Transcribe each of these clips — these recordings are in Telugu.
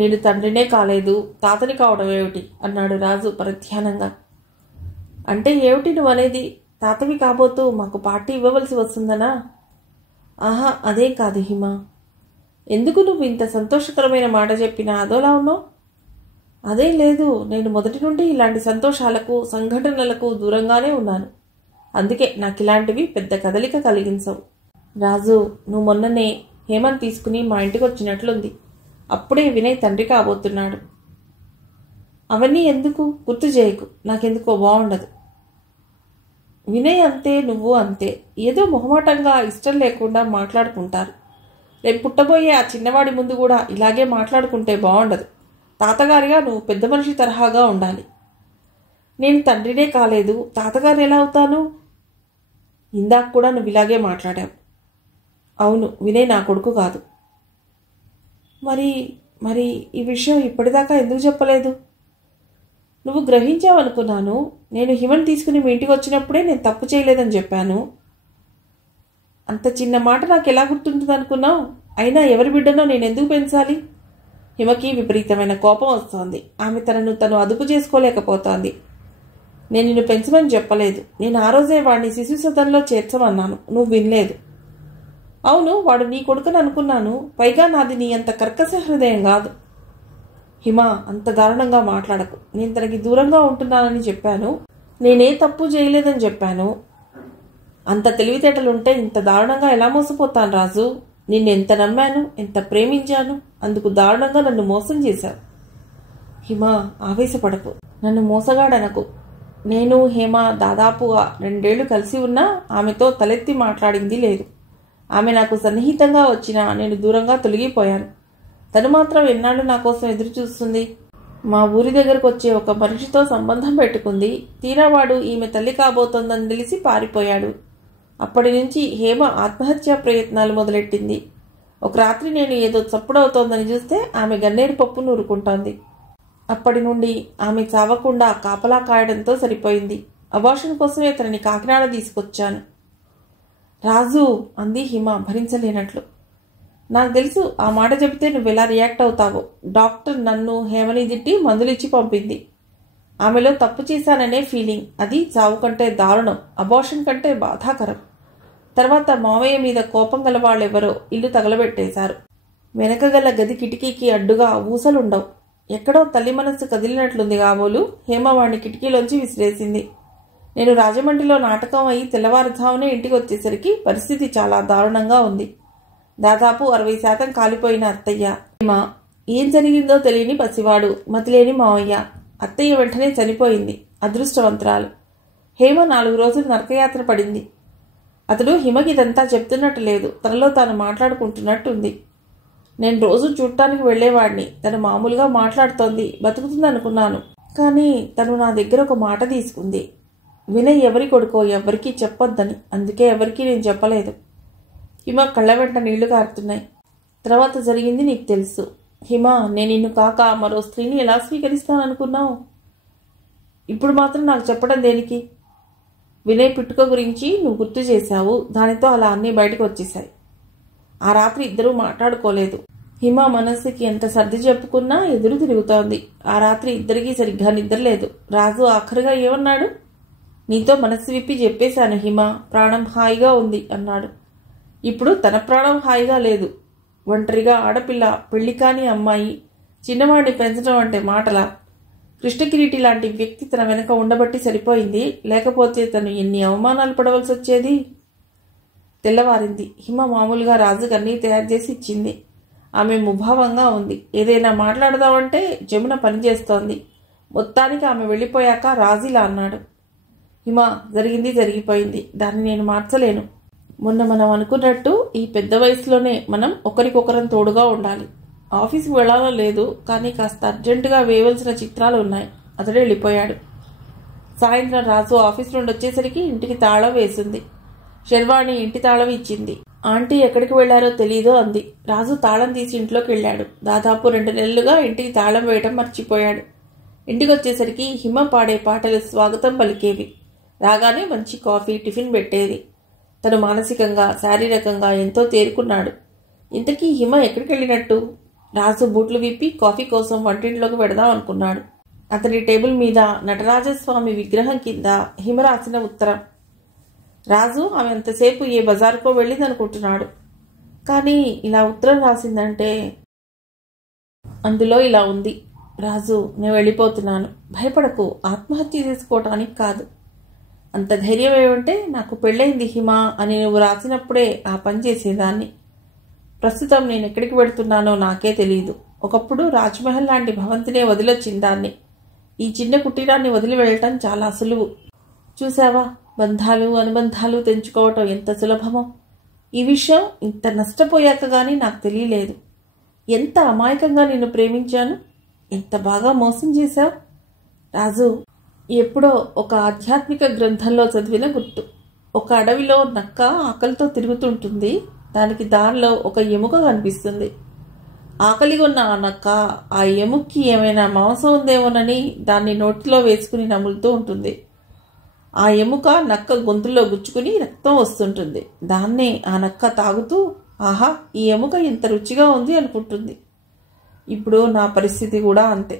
నేను తండ్రినే కాలేదు, తాతని కావడం ఏమిటి అన్నాడు రాజు ప్రధ్యానంగా. అంటే ఏమిటి నువ్వనేది? తాతవి కాబోతూ మాకు పార్టీ ఇవ్వవలసి వస్తుందనా? ఆహా, అదేం కాదు హిమ. ఎందుకు నువ్వు ఇంత సంతోషకరమైన మాట చెప్పినా అదోలా ఉన్నావు? అదేం లేదు, నేను మొదటి నుండి ఇలాంటి సంతోషాలకు సంఘటనలకు దూరంగానే ఉన్నాను. అందుకే నాకు ఇలాంటివి పెద్ద కదలిక కలిగించవు. రాజు, నువ్వు మొన్ననే హేమంత్ తీసుకుని మా ఇంటికి వచ్చినట్లుంది. అప్పుడే వినయ్ తండ్రి కాబోతున్నాడు. అవన్నీ ఎందుకు గుర్తు చేయకు, నాకెందుకో బాగుండదు. వినయ్ అంతే, నువ్వు అంతే. ఏదో మొహమాటంగా ఇష్టం లేకుండా మాట్లాడుకుంటారు. రేపు పుట్టబోయే ఆ చిన్నవాడి ముందు కూడా ఇలాగే మాట్లాడుకుంటే బాగుండదు. తాతగారిగా నువ్వు పెద్ద మనిషి తరహాగా ఉండాలి. నేను తండ్రినే కాలేదు, తాతగారు ఎలా అవుతాను? ఇందాక కూడా నువ్వు ఇలాగే మాట్లాడావు. అవును, వినయ్ నా కొడుకు కాదు. మరి మరి ఈ విషయం ఇప్పటిదాకా ఎందుకు చెప్పలేదు? నువ్వు గ్రహించావనుకున్నాను. నేను హిమని తీసుకుని మీ ఇంటికి వచ్చినప్పుడే నేను తప్పు చేయలేదని చెప్పాను. అంత చిన్న మాట నాకు ఎలా గుర్తుంటుంది అనుకున్నావు? అయినా ఎవరి బిడ్డనో నేను ఎందుకు పెంచాలి? హిమకి విపరీతమైన కోపం వస్తోంది. ఆమె తను అదుపు చేసుకోలేకపోతోంది. నేను నిన్ను పెంచమని చెప్పలేదు. నేను ఆ రోజే వాడిని శిశు సదనంలో చేర్చమన్నాను. నువ్వు వినలేదు. అవును, వాడు నీ కొడుకుని అనుకున్నాను. పైగా నాది నీ అంత కర్కశ హృదయం కాదు. హిమ, అంత దారుణంగా మాట్లాడకు. నేను తనకి దూరంగా ఉంటున్నానని చెప్పాను. నేనే తప్పు చేయలేదని చెప్పాను. అంత తెలివితేటలుంటే ఇంత దారుణంగా ఎలా మోసపోతాను రాజు? నిన్నెంత నమ్మాను, ఎంత ప్రేమించాను. అందుకు దారుణంగా నన్ను మోసం చేశావు. హిమ, ఆవేశపడకు. నన్ను మోసగాడనకు. నేను హేమ దాదాపుగా 2 ఏళ్లు కలిసి ఉన్నా ఆమెతో తలెత్తి మాట్లాడింది లేదు. ఆమె నాకు సన్నిహితంగా వచ్చినా నేను దూరంగా తొలగిపోయాను. తను మాత్రం ఎన్నాళ్ళు నా కోసం ఎదురు చూస్తుంది. మా ఊరి దగ్గరకు వచ్చే ఒక మనిషితో సంబంధం పెట్టుకుంది. తీరావాడు ఈమె తల్లి కాబోతోందని తెలిసి పారిపోయాడు. అప్పటి నుంచి హేమ ఆత్మహత్యా ప్రయత్నాలు మొదలెట్టింది. ఒక రాత్రి నేను ఏదో చప్పుడవుతోందని చూస్తే ఆమె గన్నేరు పప్పు నూరుకుంటోంది. అప్పటి నుండి ఆమె చావకుండా కాపలా కాయడంతో సరిపోయింది. అబార్షన్ కోసమే తనని కాకినాడ తీసుకొచ్చాను. రాజు, అంది హిమ భరించలేనట్లు. నాకు తెలుసు ఆ మాట చెబితే నువ్వెలా రియాక్ట్ అవుతావో. డాక్టర్ నన్ను హేమని తిట్టి మందులిచ్చి పంపింది. ఆమెలో తప్పు చేశాననే ఫీలింగ్. అది చావు కంటే దారుణం, అబార్షన్ కంటే బాధాకరం. తర్వాత మావయ్య మీద కోపం గల వాళ్ళెవరో ఇల్లు తగలబెట్టేశారు. వెనకగల గది కిటికీకి అడ్డుగా ఊసలుండవు. ఎక్కడో తల్లి మనస్సు కదిలినట్లుంది కాబోలు. హేమ వాణ్ణి కిటికీలోంచి విసిరేసింది. నేను రాజమండ్రిలో నాటకం అయి తెల్లవారుజామునే ఇంటికి వచ్చేసరికి పరిస్థితి చాలా దారుణంగా ఉంది. దాదాపు 60% కాలిపోయిన అత్తయ్య, హేమ, ఏం జరిగిందో తెలియని పసివాడు, మతిలేని మావయ్య. అత్తయ్య వెంటనే చనిపోయింది. అదృష్టవంతురాలు. హేమ 4 రోజులు నరకయాత్ర పడింది. అతడు హిమకి ఇదంతా చెప్తున్నట్టు లేదు, తనలో తాను మాట్లాడుకుంటున్నట్టుంది. నేను రోజు చూడటానికి వెళ్లేవాడిని. తను మామూలుగా మాట్లాడుతోంది, బతుకుతుంది అనుకున్నాను. కానీ తను నా దగ్గర ఒక మాట తీసుకుంది. వినయ్ ఎవరి కొడుకో ఎవరికీ చెప్పొద్దని. అందుకే ఎవరికీ నేను చెప్పలేదు. హిమ కళ్ళ వెంట నీళ్లు కారుతున్నాయి. తర్వాత జరిగింది నీకు తెలుసు. హిమ, నేను నిన్ను కాక మరో స్త్రీని ఎలా స్వీకరిస్తాననుకున్నావు? ఇప్పుడు మాత్రం నాకు చెప్పడం దేనికి? వినయ్ పుట్టుక గురించి నువ్వు గుర్తు చేశావు. దానితో అలా అన్నీ బయటకు వచ్చేశాయి. ఆ రాత్రి ఇద్దరూ మాట్లాడుకోలేదు. హిమ మనస్సుకి ఎంత సర్ది చెప్పుకున్నా ఎదురు తిరుగుతోంది. ఆ రాత్రి ఇద్దరికీ సరిగ్గా నిద్రలేదు. రాజు ఆఖరుగా ఏమన్నాడు? నీతో మనస్సు విప్పి చెప్పేశాను హిమ, ప్రాణం హాయిగా ఉంది అన్నాడు. ఇప్పుడు తన ప్రాణం హాయిగా లేదు. ఒంటరిగా ఆడపిల్ల, పెళ్లి కాని అమ్మాయి, చిన్నవాడిని పెంచడం అంటే మాటలా? కృష్ణకిరీటి లాంటి వ్యక్తి తన వెనక ఉండబట్టి సరిపోయింది. లేకపోతే తను ఎన్ని అవమానాలు పడవలసి వచ్చేది. తెల్లవారింది. హిమ మామూలుగా రాజుకు అన్నీ తయారు చేసి ఇచ్చింది. ఆమె ముభావంగా ఉంది. ఏదైనా మాట్లాడదామంటే జమున పనిచేస్తోంది. మొత్తానికి ఆమె వెళ్ళిపోయాక రాజులా అన్నాడు. హిమ, జరిగింది జరిగిపోయింది. దాన్ని నేను మార్చలేను. మొన్న మనం అనుకున్నట్టు ఈ పెద్ద వయసులోనే మనం ఒకరికొకరం తోడుగా ఉండాలి. ఆఫీస్కి వెళ్లాలో లేదు, కానీ కాస్త అర్జెంటుగా వేయవలసిన చిత్రాలు ఉన్నాయి. అతడే వెళ్ళిపోయాడు. సాయంత్రం రాజు ఆఫీస్ నుండి వచ్చేసరికి ఇంటికి తాళం వేసింది. శర్వాణి ఇంటి తాళం ఇచ్చింది. ఆంటీ ఎక్కడికి వెళ్లారో తెలీదో అంది. రాజు తాళం తీసి ఇంట్లోకి వెళ్ళాడు. దాదాపు 2 నెలలుగా ఇంటికి తాళం వేయటం మర్చిపోయాడు. ఇంటికి వచ్చేసరికి హిమ పాడే పాటలు స్వాగతం పలికేవి. రాగానే మంచి కాఫీ, టిఫిన్ పెట్టేది. తను మానసికంగా, శారీరకంగా ఎంతో తేరుకున్నాడు. ఇంతకీ హిమ ఎక్కడికి వెళ్ళినట్టు? రాజు బూట్లు విప్పి కాఫీ కోసం వంటింట్లోకి పెడదాం అనుకున్నాడు. అతని టేబుల్ మీద నటరాజస్వామి విగ్రహం కింద హిమ రాసిన ఉత్తరం. రాజు ఆమె అంతసేపు ఏ బజారుకో వెళ్ళిందనుకుంటున్నాడు. కానీ ఇలా ఉత్తరం రాసిందంటే అందులో ఇలా ఉంది: రాజు, నేను వెళ్ళిపోతున్నాను. భయపడకు, ఆత్మహత్య చేసుకోవటానికి కాదు. అంత ధైర్యం ఏమంటే నాకు పెళ్ళైంది హిమ అని నువ్వు రాసినప్పుడే ఆ పని చేసేదాన్ని. ప్రస్తుతం నేను ఎక్కడికి వెళుతున్నానో నాకే తెలియదు. ఒకప్పుడు రాజ్మహల్ లాంటి భవంతినే వదిలొచ్చిన దాన్ని. ఈ చిన్న కుటీరాన్ని వదిలి వెళ్ళటం చాలా సులువు. చూసావా, బంధాలు అనుబంధాలు తెంచుకోవటం ఎంత సులభమో. ఈ విషయం ఇంత నష్టపోయాక కానీ నాకు తెలియలేదు. ఎంత అమాయకంగా నిన్ను ప్రేమించాను, ఎంత బాగా మోసం చేశావు. రాజు, ఎప్పుడో ఒక ఆధ్యాత్మిక గ్రంథంలో చదివిన గుర్తు. ఒక అడవిలో నక్క ఆకలితో తిరుగుతుంటుంది. దానికి దారిలో ఒక ఎముక కనిపిస్తుంది. ఆకలిగా ఉన్న ఆ నక్క ఆ ఎముక్కి ఏమైనా మాంసం ఉందేమోనని దాన్ని నోటిలో వేసుకుని నములుతూ ఉంటుంది. ఆ ఎముక నక్క గొంతులో గుచ్చుకుని రక్తం వస్తుంటుంది. దాన్నే ఆ నక్క తాగుతూ, ఆహా, ఈ ఎముక ఎంత రుచిగా ఉంది అనుకుంటుంది. ఇప్పుడు నా పరిస్థితి కూడా అంతే.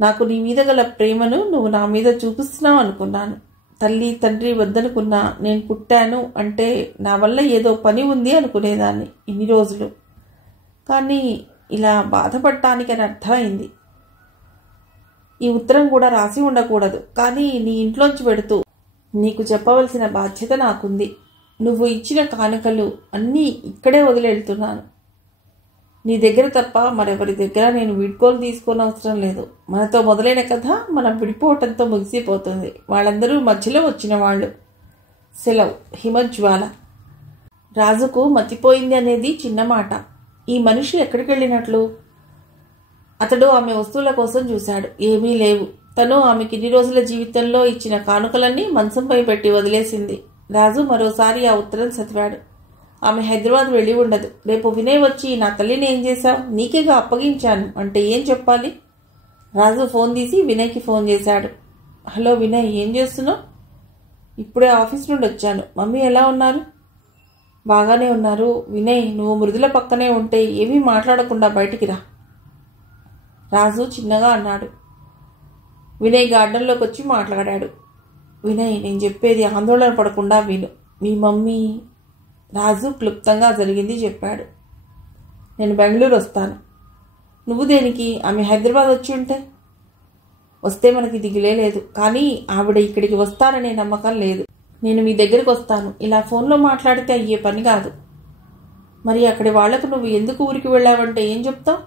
నాకు నీ మీద గల ప్రేమను నువ్వు నా మీద చూపిస్తున్నావు అనుకున్నాను. తల్లి తండ్రి వద్దనుకున్నా నేను పుట్టాను అంటే నా వల్ల ఏదో పని ఉంది అనుకునేదాన్ని ఇన్ని రోజులు. కానీ ఇలా బాధపడటానికి అని అర్థమైంది. ఈ ఉత్తరం కూడా రాసి ఉండకూడదు, కానీ నీ ఇంట్లోంచి పెడుతూ నీకు చెప్పవలసిన బాధ్యత నాకుంది. నువ్వు ఇచ్చిన కానుకలు అన్నీ ఇక్కడే వదిలేళ్తున్నాను. నీ దగ్గర తప్ప మరెవరి దగ్గర నేను వీడ్కోలు తీసుకోని అవసరం లేదు. మనతో మొదలైన కథ మనం విడిపోవటంతో ముగిసిపోతుంది. వాళ్ళందరూ మధ్యలో వచ్చిన వాళ్ళు. సెలవు. హిమజ్వాల. రాజుకు మతిపోయింది అనేది చిన్న మాట. ఈ మనిషి ఎక్కడికి వెళ్ళినట్లు? అతడు ఆమె వస్తువుల కోసం చూశాడు. ఏమీ లేవు. తను ఆమెకి ఇన్ని రోజుల జీవితంలో ఇచ్చిన కానుకలన్నీ మంచంపై పెట్టి వదిలేసింది. రాజు మరోసారి ఆ ఉత్తరం చదివాడు. ఆమె హైదరాబాద్ వెళ్ళి ఉండదు. రేపు వినయ్ వచ్చి నా తల్లిని ఏం చేశావు, నీకేగా అప్పగించాను అంటే ఏం చెప్పాలి? రాజు ఫోన్ తీసి వినయ్కి ఫోన్ చేశాడు. హలో వినయ్, ఏం చేస్తున్నావు? ఇప్పుడే ఆఫీస్ నుండి వచ్చాను. మమ్మీ ఎలా ఉన్నారు? బాగానే ఉన్నారు. వినయ్, నువ్వు మృదుల పక్కనే ఉంటే ఏమీ మాట్లాడకుండా బయటికి రా. రాజు చిన్నగా అన్నాడు. వినయ్ గార్డెన్లోకి వచ్చి మాట్లాడాడు. వినయ్, నేను చెప్పేది ఆందోళన పడకుండా విను. మీ మమ్మీ... రాజు క్లుప్తంగా జరిగింది చెప్పాడు. నేను బెంగళూరు వస్తాను. నువ్వు దేనికి? ఆమె హైదరాబాద్ వచ్చి ఉంటే? వస్తే మనకి దిగులే లేదు, కానీ ఆవిడ ఇక్కడికి వస్తారనే నమ్మకం లేదు. నేను మీ దగ్గరికి వస్తాను. ఇలా ఫోన్లో మాట్లాడితే అయ్యే పని కాదు. మరి అక్కడి వాళ్లకు నువ్వు ఎందుకు ఊరికి వెళ్ళావంటే ఏం చెప్తావు?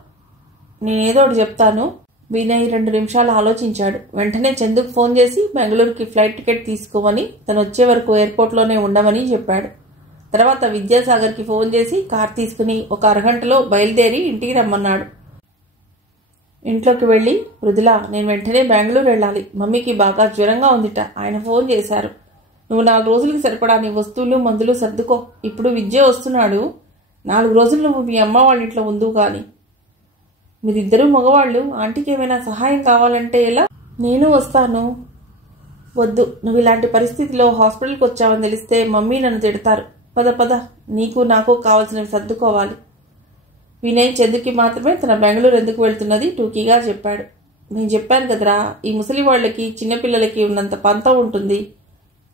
నేనేదో ఒకటి చెప్తాను. వినయ్ 2 నిమిషాలు ఆలోచించాడు. వెంటనే చందుకు ఫోన్ చేసి బెంగళూరుకి ఫ్లైట్ టికెట్ తీసుకోమని, తను వచ్చే వరకు ఎయిర్పోర్ట్లోనే ఉండమని చెప్పాడు. తర్వాత విద్యాసాగర్కి ఫోన్ చేసి కార్ తీసుకుని ఒక అరగంటలో బయలుదేరి ఇంటికి రమ్మన్నాడు. ఇంట్లోకి వెళ్ళి, మృదుల, నేను వెంటనే బెంగళూరు వెళ్ళాలి. మమ్మీకి బాగా జ్వరంగా ఉందిట. ఆయన ఫోన్ చేశారు. నువ్వు 4 రోజులకి సరిపడా నీ వస్తువులు మందులు సర్దుకో. ఇప్పుడు విద్య వస్తున్నాడు. 4 రోజులు నువ్వు మీ అమ్మ వాళ్ళ ఇంట్లో ఉందువు కానీ. మీరిద్దరూ మగవాళ్ళు. ఆంటీకి ఏమైనా సహాయం కావాలంటే ఎలా? నేను వస్తాను. వద్దు, నువ్వు ఇలాంటి పరిస్థితిలో హాస్పిటల్కి వచ్చావని తెలిస్తే మమ్మీ నన్ను తిడతారు. పద పద, నీకు నాకు కావాల్సినవి సర్దుకోవాలి. వినయ్ చందుకి మాత్రమే తన బెంగళూరు ఎందుకు వెళ్తున్నది టూకీగా చెప్పాడు. నేను చెప్పాను కదరా, ఈ ముసలి వాళ్ళకి చిన్నపిల్లలకి ఉన్నంత పంతం ఉంటుంది.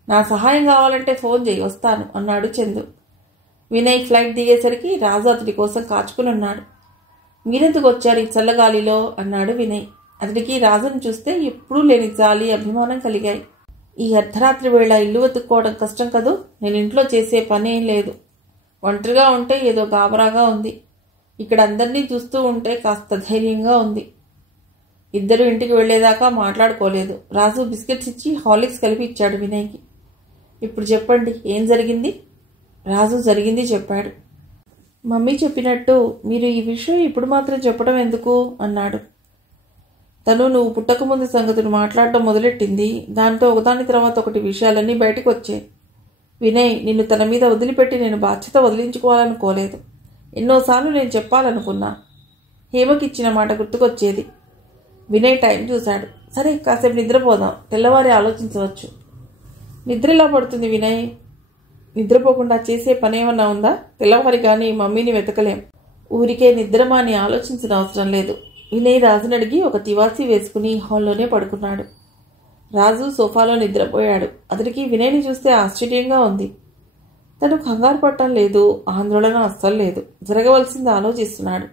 నా సహాయం కావాలంటే ఫోన్ చేయి, వస్తాను అన్నాడు చందు. వినయ్ ఫ్లైట్ దిగేసరికి రాజు అతడి కోసం కాచుకుని ఉన్నాడు. మీరెందుకు వచ్చారు ఈ చల్లగాలిలో అన్నాడు వినయ్. అతడికి రాజును చూస్తే ఎప్పుడూ లేని జాలి అభిమానం కలిగాయి. ఈ అర్ధరాత్రి వేళ ఇల్లు వెతుక్కోవడం కష్టం కదూ. నేను ఇంట్లో చేసే పనేం లేదు. ఒంటరిగా ఉంటే ఏదో గాబరాగా ఉంది. ఇక్కడ అందరినీ చూస్తూ ఉంటే కాస్త ధైర్యంగా ఉంది. ఇద్దరు ఇంటికి వెళ్లేదాకా మాట్లాడుకోలేదు. రాజు బిస్కెట్స్ ఇచ్చి హార్లిక్స్ కలిపి ఇచ్చాడు వినయ్కి. ఇప్పుడు చెప్పండి, ఏం జరిగింది? రాజు జరిగింది చెప్పాడు. మమ్మీ చెప్పినట్టు మీరు ఈ విషయం ఇప్పుడు మాత్రం చెప్పడం ఎందుకు అన్నాడు. తను నువ్వు పుట్టకముందు సంగతులు మాట్లాడటం మొదలెట్టింది. దాంతో ఒకదాని తర్వాత ఒకటి విషయాలన్నీ బయటకు వచ్చాయి. వినయ్ నిన్ను తన మీద వదిలిపెట్టి నేను బాధ్యత వదిలించుకోవాలనుకోలేదు. ఎన్నోసార్లు నేను చెప్పాలనుకున్నా. హేమకిచ్చిన మాట గుర్తుకొచ్చేది. వినయ్ టైం చూశాడు. సరే, కాసేపు నిద్రపోదాం, తెల్లవారి ఆలోచించవచ్చు. నిద్ర ఎలా పడుతుంది వినయ్? నిద్రపోకుండా చేసే పనేమన్నా ఉందా? తెల్లవారి కానీ మమ్మీని వెతకలేం. ఊరికే నిద్రమాని ఆలోచించిన అవసరం లేదు. వినయ్ రాజుని అడిగి ఒక తివాసీ వేసుకుని హాల్లోనే పడుకున్నాడు. రాజు సోఫాలో నిద్రపోయాడు. అతడికి వినయ్ని చూస్తే ఆశ్చర్యంగా ఉంది. తను కంగారు పట్టడం లేదు, ఆందోళన అస్సలు లేదు. జరగవలసింది ఆలోచిస్తున్నాడు.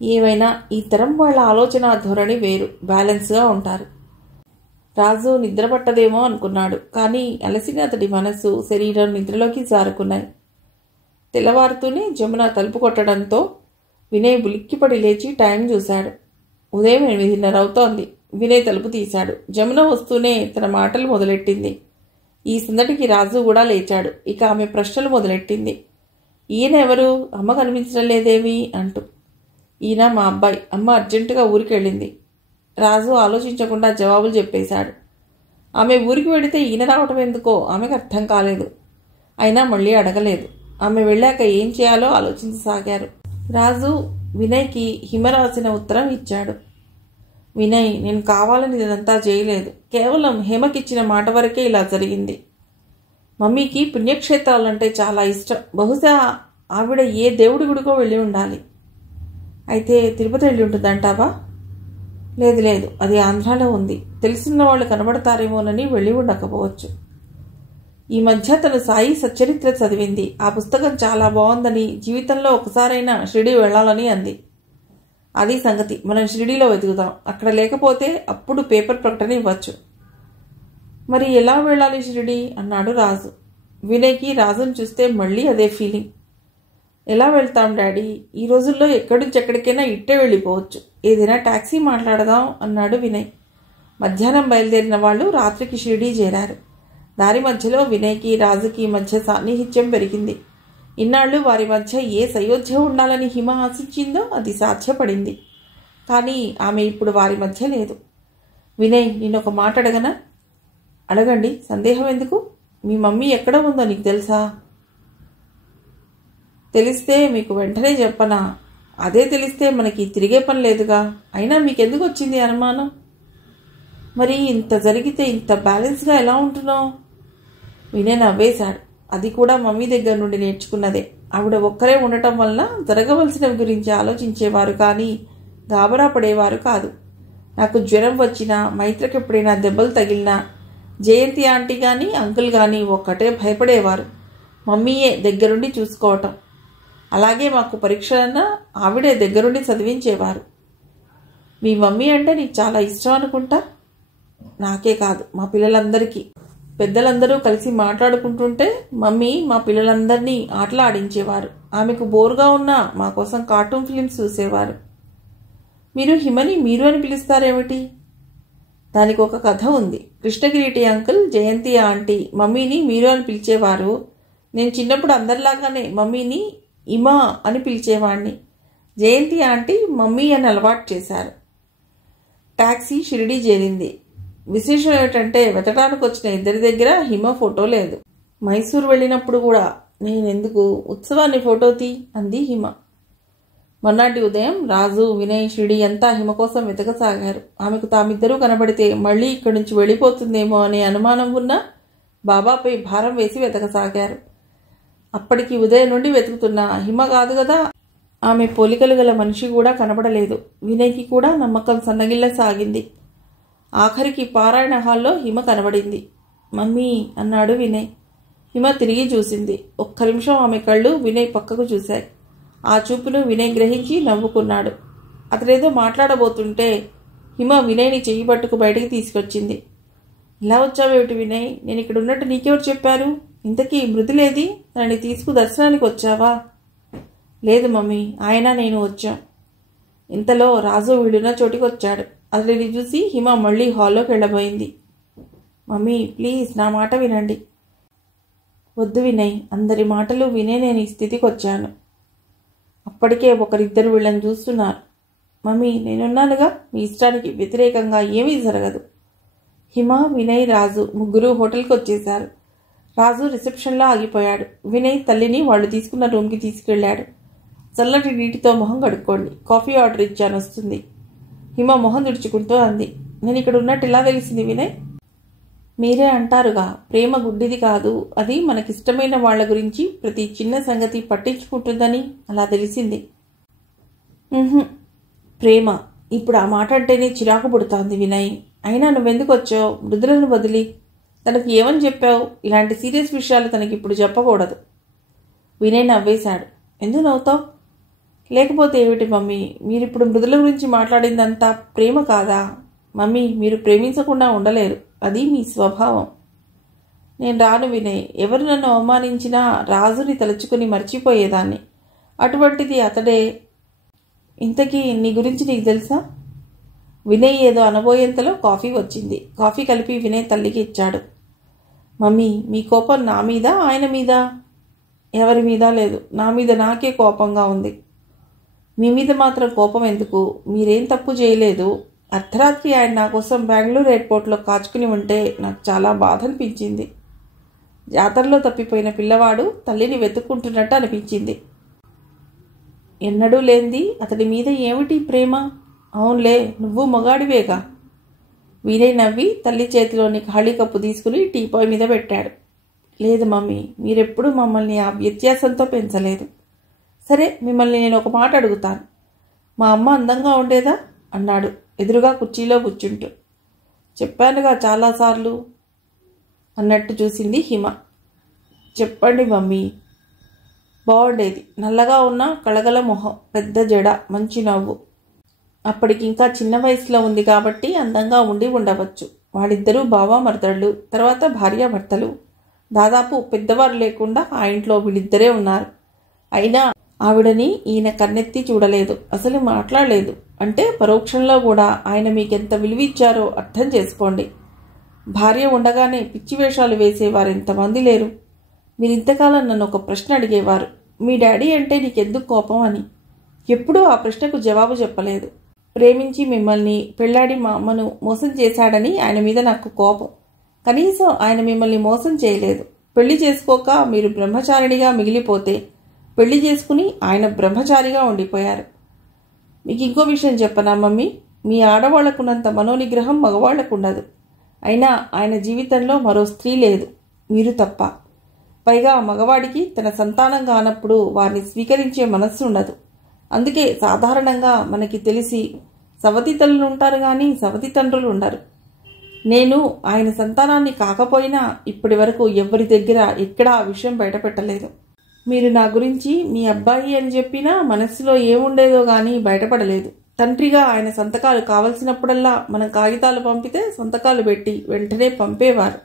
ఏమైనా ఈ తరం వాళ్ళ ఆలోచన ధోరణి వేరు, బ్యాలెన్స్గా ఉంటారు. రాజు నిద్రపట్టదేమో అనుకున్నాడు. కానీ అలసిన అతడి మనస్సు, శరీరం నిద్రలోకి జారుకున్నాయి. తెల్లవారుతూనే జమున తలుపు కొట్టడంతో వినయ్ ఉలిక్కిపడి లేచి టైం చూశాడు. ఉదయం 8:30 అవుతోంది. వినయ్ తలుపు తీశాడు. జమున వస్తూనే తన మాటలు మొదలెట్టింది. ఈ సందటికి రాజు కూడా లేచాడు. ఇక ఆమె ప్రశ్నలు మొదలెట్టింది. ఈయన ఎవరు? అమ్మ కనిపించడం లేదేమి అంటూ. ఈయన మా అబ్బాయి. అమ్మ అర్జెంటుగా ఊరికి వెళ్ళింది. రాజు ఆలోచించకుండా జవాబులు చెప్పేశాడు. ఆమె ఊరికి వెడితే ఈయన రావటం ఎందుకో ఆమెకు అర్థం కాలేదు. అయినా మళ్ళీ అడగలేదు. ఆమె వెళ్ళాక ఏం చేయాలో ఆలోచించసాగారు. రాజు వినయ్కి హిమ రాసిన ఉత్తరం ఇచ్చాడు. వినయ్, నేను కావాలని ఇదంతా చేయలేదు. కేవలం హేమకిచ్చిన మాట వరకే ఇలా జరిగింది. మమ్మీకి పుణ్యక్షేత్రాలంటే చాలా ఇష్టం. బహుశా ఆవిడ ఏ దేవుడి గుడికో వెళ్ళి ఉండాలి. అయితే తిరుపతి వెళ్ళి ఉంటుందంటావా? లేదు, అది ఆంధ్రాలో ఉంది. తెలుసున్న వాళ్ళు కనబడతారేమోనని వెళ్ళి ఉండకపోవచ్చు. ఈ మధ్య తను సాయి సచ్చరిత్ర చదివింది. ఆ పుస్తకం చాలా బాగుందని, జీవితంలో ఒకసారైనా షిరిడి వెళ్ళాలని అంది. అది సంగతి. మనం షిరిడీలో వెతుకుతాం. అక్కడ లేకపోతే అప్పుడు పేపర్ ప్రకటన ఇవ్వచ్చు. మరి ఎలా వెళ్ళాలి షిరిడి అన్నాడు రాజు. వినయ్కి రాజును చూస్తే మళ్ళీ అదే ఫీలింగ్. ఎలా వెళ్తాం డాడీ? ఈ రోజుల్లో ఎక్కడి నుంచి ఎక్కడికైనా ఇట్టే వెళ్ళిపోవచ్చు. ఏదైనా టాక్సీ మాట్లాడదాం అన్నాడు వినయ్. మధ్యాహ్నం బయలుదేరిన వాళ్ళు రాత్రికి షిరిడీ చేరారు. దారి మధ్యలో వినయ్కి రాజుకి మధ్య సాన్నిహిత్యం పెరిగింది. ఇన్నాళ్ళు వారి మధ్య ఏ సయోధ్య ఉండాలని హిమ ఆశించిందో అది సాధ్యపడింది. కానీ ఆమె ఇప్పుడు వారి మధ్య లేదు. వినయ్, నేనొక మాట అడగనా? అడగండి, సందేహం ఎందుకు? మీ మమ్మీ ఎక్కడ ఉందో నీకు తెలుసా? తెలిస్తే మీకు వెంటనే చెప్పనా? అదే తెలిస్తే మనకి తిరిగే పని లేదుగా. అయినా మీకెందుకు వచ్చింది అనుమానం? మరి ఇంత జరిగితే ఇంత బ్యాలెన్స్గా ఎలా ఉంటున్నావు? వినయ్ నవ్వేశాడు. అది కూడా మమ్మీ దగ్గర నుండి నేర్చుకున్నదే. ఆవిడ ఒక్కరే ఉండటం వల్ల జరగవలసిన గురించి ఆలోచించేవారు కానీ గాబరా పడేవారు కాదు. నాకు జ్వరం వచ్చినా, మైత్రికి ఎప్పుడైనా దెబ్బలు తగిలినా జయంతి ఆంటీ కానీ అంకుల్ కానీ ఒక్కటే భయపడేవారు. మమ్మీయే దగ్గరుండి చూసుకోవటం. అలాగే మాకు పరీక్షలన్నా ఆవిడే దగ్గరుండి చదివించేవారు. మీ మమ్మీ అంటే నీకు చాలా ఇష్టం అనుకుంటా. నాకే కాదు, మా పిల్లలందరికీ. పెద్దలందరూ కలిసి మాట్లాడుకుంటుంటే మమ్మీ మా పిల్లలందరినీ ఆటలు ఆడించేవారు. ఆమెకు బోరుగా ఉన్నా మా కోసం కార్టూన్ ఫిలిమ్స్ చూసేవారు. మీరు హిమని మీరు అని పిలుస్తారేమిటి? దానికి ఒక కథ ఉంది. కృష్ణగిరి అంకుల్, జయంతి ఆంటీ మమ్మీని మీరు అని పిలిచేవారు. నేను చిన్నప్పుడు అందరిలాగానే మమ్మీని ఇమా అని పిలిచేవాణ్ణి. జయంతి ఆంటీ మమ్మీ అని అలవాటు చేశారు. టాక్సీ షిరిడీ చేరింది. విశేషం ఏమిటంటే వెతకడానికి వచ్చిన ఇద్దరి దగ్గర హిమ ఫోటో లేదు. మైసూరు వెళ్ళినప్పుడు కూడా నేనెందుకు ఉత్సవాన్ని ఫోటో తీ అంది హిమ. మొన్నటి ఉదయం రాజు, వినయ్, షిరిడి అంతా హిమ కోసం వెతకసాగారు. ఆమెకు తామిద్దరూ కనబడితే మళ్ళీ ఇక్కడి నుంచి వెళ్ళిపోతుందేమో అనే అనుమానం ఉన్నా బాబాపై భారం వేసి వెతకసాగారు. అప్పటికి ఉదయం నుండి వెతుకుతున్న హిమ కాదు కదా. ఆమె పోలికలు గల మనిషి కూడా కనబడలేదు. వినయ్కి కూడా నమ్మకం సన్నగిల్ల సాగింది. ఆఖరికి పారాయణ హాల్లో హిమ కనబడింది. మమ్మీ అన్నాడు వినయ్. హిమ తిరిగి చూసింది. ఒక్క నిమిషం ఆమె కళ్ళు వినయ్ పక్కకు చూశాయి. ఆ చూపును వినయ్ గ్రహించి నవ్వుకున్నాడు. అతడేదో మాట్లాడబోతుంటే హిమ వినయ్ని చెయ్యి పట్టుకు బయటికి తీసుకొచ్చింది. ఇలా వచ్చావేమిటి వినయ్? నేను ఇక్కడ ఉన్నట్టు నీకెవరు చెప్పారు? ఇంతకీ మృదులేది? తనని తీసుకు దర్శనానికి వచ్చావా? లేదు మమ్మీ, ఆయన నేను వచ్చాం. ఇంతలో రాజు వీడున్న చోటికి వచ్చాడు. అతడిని చూసి హిమ మళ్ళీ హాల్లోకి వెళ్ళబోయింది. మమ్మీ ప్లీజ్ నా మాట వినండి. వద్దు వినయ్, అందరి మాటలు వినే నేను ఈ స్థితికి వచ్చాను. అప్పటికే ఒకరిద్దరు వీళ్ళని చూస్తున్నారు. మమ్మీ నేనున్నానుగా, మీ ఇష్టానికి వ్యతిరేకంగా ఏమీ జరగదు. హిమ, వినయ్, రాజు ముగ్గురు హోటల్కి వచ్చేశారు. రాజు రిసెప్షన్లో ఆగిపోయాడు. వినయ్ తల్లిని వాళ్ళు తీసుకున్న రూమ్కి తీసుకెళ్లాడు. చల్లటి నీటితో మొహం కడుక్కోండి, కాఫీ ఆర్డర్ ఇచ్చాను వస్తుంది. హిమ మొహం తుడుచుకుంటూ అంది. నేను ఇక్కడ ఉన్నట్టు ఎలా తెలిసింది వినయ్? మీరే అంటారుగా, ప్రేమ గుడ్డిది కాదు, అది మనకిష్టమైన వాళ్ల గురించి ప్రతి చిన్న సంగతి పట్టించుకుంటుందని. అలా తెలిసింది. ఉహుం, ప్రేమ. ఇప్పుడు ఆ మాట అంటేనే చిరాకు పుడుతోంది వినయ్. అయినా నువ్వెందుకు వచ్చావు మృదులను వదిలి? తనకు ఏమని చెప్పావు? ఇలాంటి సీరియస్ విషయాలు తనకి ఇప్పుడు చెప్పకూడదు. వినయ్ నవ్వేశాడు. ఎందుకు నవ్వుతావు? లేకపోతే ఏమిటి మమ్మీ, మీరిప్పుడు మృదుల గురించి మాట్లాడిందంతా ప్రేమ కాదా? మమ్మీ, మీరు ప్రేమించకుండా ఉండలేరు, అది మీ స్వభావం. నేను రాను వినయ్. ఎవరు నన్ను అవమానించినా రాజుని తలుచుకుని మర్చిపోయేదాన్ని. అటువంటిది అతడే. ఇంతకీ నీ గురించి నీకు తెలుసా? వినయ్ ఏదో అనబోయేంతలో కాఫీ వచ్చింది. కాఫీ కలిపి వినయ్ తల్లికి ఇచ్చాడు. మమ్మీ, మీ కోపం నా మీద ఆయన మీద? ఎవరి మీద లేదు, నా మీద నాకే కోపంగా ఉంది. మీ మీద మాత్రం కోపం ఎందుకు? మీరేం తప్పు చేయలేదు. అర్ధరాత్రి ఆయన నా కోసం బెంగళూరు ఎయిర్పోర్ట్లో కాచుకుని ఉంటే నాకు చాలా బాధ అనిపించింది. జాతరలో తప్పిపోయిన పిల్లవాడు తల్లిని వెతుక్కుంటున్నట్టు అనిపించింది. ఎన్నడూ లేంది అతడి మీద ఏమిటి ప్రేమ? అవునులే, నువ్వు మగాడివేగా. వినయ్ నవ్వి తల్లి చేతిలోని ఖాళీ కప్పు తీసుకుని టీపాయ్ మీద పెట్టాడు. లేదు మమ్మీ, మీరెప్పుడు మమ్మల్ని ఆ వ్యత్యాసంతో పెంచలేదు. సరే, మిమ్మల్ని నేను ఒక మాట అడుగుతాను. మా అమ్మ అందంగా ఉండేదా? అన్నాడు ఎదురుగా కుర్చీలో కూర్చుంటూ. చెప్పానుగా చాలాసార్లు అన్నట్టు చూసింది హిమ. చెప్పండి మమ్మీ. బాగుండేది. నల్లగా ఉన్న కళగల మొహం, పెద్ద జడ, మంచి నవ్వు. అప్పటికింకా చిన్న వయసులో ఉంది కాబట్టి అందంగా ఉండి ఉండవచ్చు. వాళ్ళిద్దరూ బావామర్దళ్ళు, తర్వాత భార్యాభర్తలు. దాదాపు పెద్దవారు లేకుండా ఆ ఇంట్లో వీళ్ళిద్దరే ఉన్నారు. అయినా ఆవిడని ఈయన కన్నెత్తి చూడలేదు, అసలు మాట్లాడలేదు. అంటే పరోక్షంలో కూడా ఆయన మీకెంత విలువిచ్చారో అర్థం చేసుకోండి. భార్య ఉండగానే పిచ్చి వేషాలు వేసేవారు ఎంతమంది లేరు. మీరింతకాలం నన్ను ఒక ప్రశ్న అడిగేవారు, మీ డాడీ అంటే నీకెందుకు కోపం అని. ఎప్పుడూ ఆ ప్రశ్నకు జవాబు చెప్పలేదు. ప్రేమించి మిమ్మల్ని పెళ్లాడి మా అమ్మను మోసం చేశాడని ఆయన మీద నాకు కోపం. కనీసం ఆయన మిమ్మల్ని మోసం చేయలేదు. పెళ్లి చేసుకోక మీరు బ్రహ్మచారిణిగా మిగిలిపోతే పెళ్లి చేసుకుని ఆయన బ్రహ్మచారిగా ఉండిపోయారు. మీకు ఇంకో విషయం చెప్పనా మమ్మీ? మీ ఆడవాళ్లకున్నంత మనోనిగ్రహం మగవాళ్లకుండదు. అయినా ఆయన జీవితంలో మరో స్త్రీ లేదు, మీరు తప్ప. పైగా మగవాడికి తన సంతానం కానప్పుడు వారిని స్వీకరించే మనస్సు ఉండదు. అందుకే సాధారణంగా మనకి తెలిసి సవతి తల్లులు ఉంటారు కానీ సవతి తండ్రులు ఉండరు. నేను ఆయన సంతానాన్ని కాకపోయినా ఇప్పటి వరకు ఎవరి దగ్గర ఎక్కడా ఆ విషయం బయటపెట్టలేదు. మీరు నా గురించి మీ అబ్బాయి అని చెప్పినా మనస్సులో ఏముండేదో గానీ బయటపడలేదు. తండ్రిగా ఆయన సంతకాలు కావలసినప్పుడల్లా మనం కాగితాలు పంపితే సంతకాలు పెట్టి వెంటనే పంపేవారు.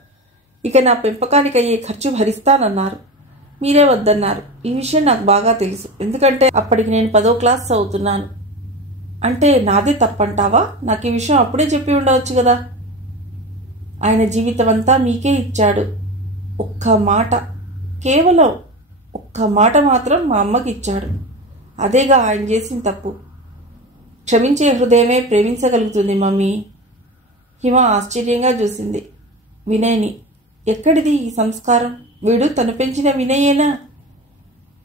ఇక నా పెంపకానికి అయ్యే ఖర్చు భరిస్తానన్నారు. మీరే వద్దన్నారు. ఈ విషయం నాకు బాగా తెలుసు, ఎందుకంటే అప్పటికి నేను 10వ క్లాస్ చదువుతున్నాను. అంటే నాదే తప్పంటావా? నాకు ఈ విషయం అప్పుడే చెప్పి ఉండవచ్చు కదా. ఆయన జీవితం అంతా మీకే ఇచ్చాడు. ఒక్క మాట, కేవలం ఒక్క మాట మాత్రం మా అమ్మకి ఇచ్చాడు. అదేగా ఆయన చేసిన తప్పు. క్షమించే హృదయమే ప్రేమించగలుగుతుంది మమ్మీ. హిమ ఆశ్చర్యంగా చూసింది వినయ్ని. ఎక్కడిది ఈ సంస్కారం? వీడు తను పెంచిన వినయేనా?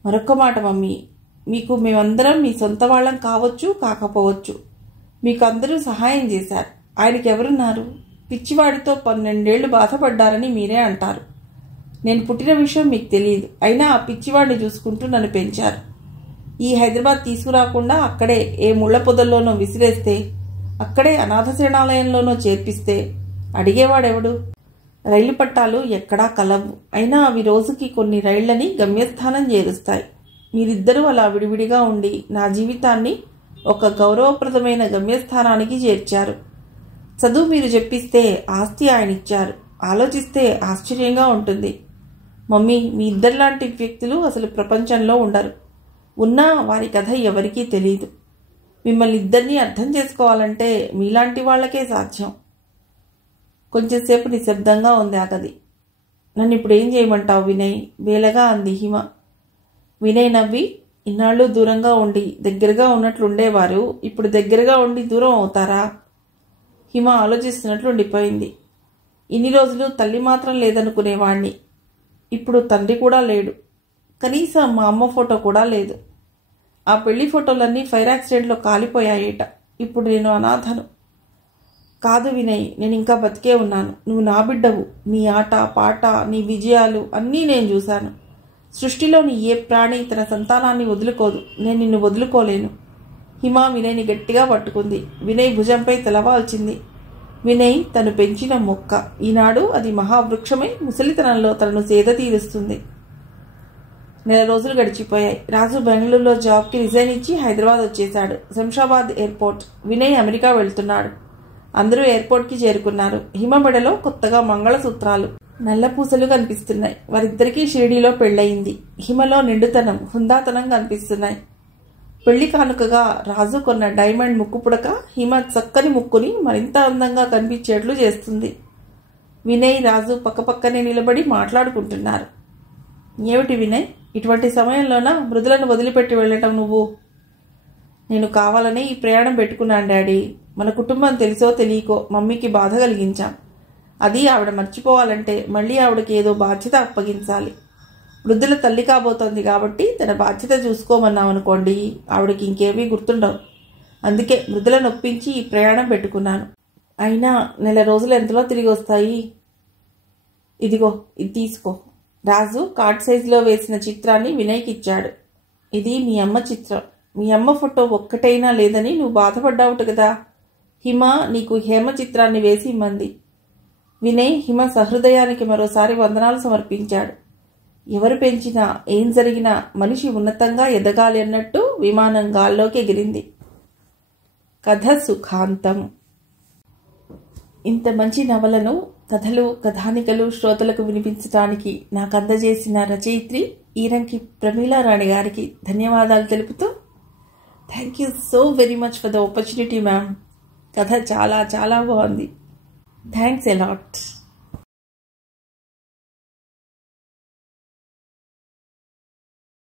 మరొక్క మాట మమ్మీ, మీకు మేమందరం మీ సొంత వాళ్ళం కావచ్చు, కాకపోవచ్చు. మీకు అందరూ సహాయం చేశారు. ఆయనకి ఎవరున్నారు? పిచ్చివాడితో 12 ఏళ్లు బాధపడ్డారని మీరే అంటారు. నేను పుట్టిన విషయం మీకు తెలియదు. అయినా ఆ పిచ్చివాడిని చూసుకుంటూ నన్ను పెంచారు. ఈ హైదరాబాద్ తీసుకురాకుండా అక్కడే ఏ ముళ్ల పొదల్లోనో విసిరేస్తే, అక్కడే అనాథ శరణాలయంలోనో చేర్పిస్తే అడిగేవాడెవడు? రైలు పట్టాలు ఎక్కడా కలవు. అయినా అవి రోజుకి కొన్ని రైళ్లని గమ్యస్థానం చేరుస్తాయి. మీరిద్దరూ అలా విడివిడిగా ఉండి నా జీవితాన్ని ఒక గౌరవప్రదమైన గమ్యస్థానానికి చేర్చారు. చదువు మీరు చెప్పిస్తే, ఆస్తి ఆయన ఇచ్చారు. ఆలోచిస్తే ఆశ్చర్యంగా ఉంటుంది. మమ్మీ, మీ ఇద్దరిలాంటి వ్యక్తులు అసలు ప్రపంచంలో ఉండరు. ఉన్నా వారి కథ ఎవరికీ తెలియదు. మిమ్మల్ని ఇద్దరినీ అర్థం చేసుకోవాలంటే మీలాంటి వాళ్లకే సాధ్యం. కొంచెంసేపు నిశ్శబ్దంగా ఉంది ఆ గది. నన్ను ఇప్పుడు ఏం చేయమంటావు వినయ్? వేలగా అంది హిమ. వినయ్ నవ్వి, ఇన్నాళ్ళు దూరంగా ఉండి దగ్గరగా ఉన్నట్లుండేవారు ఇప్పుడు దగ్గరగా ఉండి దూరం అవుతారా? హిమ ఆలోచిస్తున్నట్లు ఉండిపోయింది. ఇన్ని రోజులు తల్లి మాత్రం లేదనుకునేవాణ్ణి. ఇప్పుడు తండ్రి కూడా లేడు. కనీసం మా అమ్మ ఫోటో కూడా లేదు. ఆ పెళ్లి ఫోటోలన్నీ ఫైర్ యాక్సిడెంట్లో కాలిపోయాయేట. ఇప్పుడు నేను అనాథను. కాదు వినయ్, నేను ఇంకా బతికే ఉన్నాను. నువ్వు నా బిడ్డవు. నీ ఆట పాట, నీ విజయాలు అన్నీ నేను చూశాను. సృష్టిలోని ఏ ప్రాణి తన సంతానాన్ని వదులుకోదు. నేను నిన్ను వదులుకోలేను. హిమ వినయ్ని గట్టిగా పట్టుకుంది. వినయ్ భుజంపై తలవాల్చింది. వినయ్ తను పెంచిన మొక్క. ఈనాడు అది మహావృక్షమై ముసలితనంలో తనను సేద తీరుస్తుంది. 4 రోజులు గడిచిపోయాయి. రాజు బెంగళూరులో జాబ్కి రిజైన్ ఇచ్చి హైదరాబాద్ వచ్చేశాడు. శంషాబాద్ ఎయిర్పోర్ట్. వినయ్ అమెరికా వెళ్తున్నాడు. అందరూ ఎయిర్పోర్ట్కి చేరుకున్నారు. హిమ మెడలో కొత్తగా మంగళసూత్రాలు, నల్ల పూసలు కనిపిస్తున్నాయి. వారిద్దరికీ షిరిడీలో పెళ్ళయింది. హిమలో నిండుతనం, హుందాతనం కనిపిస్తున్నాయి. పెళ్లి కానుకగా రాజు కొన్న డైమండ్ ముక్కు పుడక హిమ చక్కని ముక్కుని మరింత అందంగా కనిపించేట్లు చేస్తుంది. వినయ్, రాజు పక్కపక్కనే నిలబడి మాట్లాడుకుంటున్నారు. ఏమిటి వినయ్, ఇటువంటి సమయంలోనా మృదులను వదిలిపెట్టి వెళ్ళటం నువ్వు? నేను కావాలనే ఈ ప్రయాణం పెట్టుకున్నాను డాడీ. మన కుటుంబం తెలిసో తెలియకో మమ్మీకి బాధ కలిగించాం. అది ఆవిడ మర్చిపోవాలంటే మళ్ళీ ఆవిడకి ఏదో బాధ్యత అప్పగించాలి. వృద్ధుల తల్లి కాబోతోంది కాబట్టి తన బాధ్యత చూసుకోమన్నామనుకోండి, ఆవిడకి ఇంకేమీ గుర్తుండవు. అందుకే మృదుల నొప్పించి ఈ ప్రయాణం పెట్టుకున్నాను. అయినా 4 రోజులు ఎంతలో తిరిగి వస్తాయి? ఇదిగో, ఇది తీసుకో. రాజు కార్డ్ సైజులో వేసిన చిత్రాన్ని వినయ్కి ఇచ్చాడు. ఇది మీ అమ్మ చిత్రం. మీ అమ్మ ఫోటో ఒక్కటైనా లేదని నువ్వు బాధపడ్డావుట కదా. హిమ నీకు హేమ చిత్రాన్ని వేసి ఇమ్మంది. వినయ్ హిమ సహృదయానికి మరోసారి వందనాలు సమర్పించాడు. ఎవరు పెంచినా ఏం జరిగినా మనిషి ఉన్నతంగా ఎదగాలి అన్నట్టు విమానం గాల్లోకి ఎగిరింది. కథ సుఖాంతం. ఇంత మంచి నవలను, కథలు, కథానికలు శ్రోతలకు వినిపించడానికి నాకు అందజేసిన రచయిత్రి ఈరంకి ప్రమీలారాణి గారికి ధన్యవాదాలు తెలుపుతూ, thank you so very much for the opportunity ma'am. కథ చాలా చాలా బాగుంది. Thanks a lot.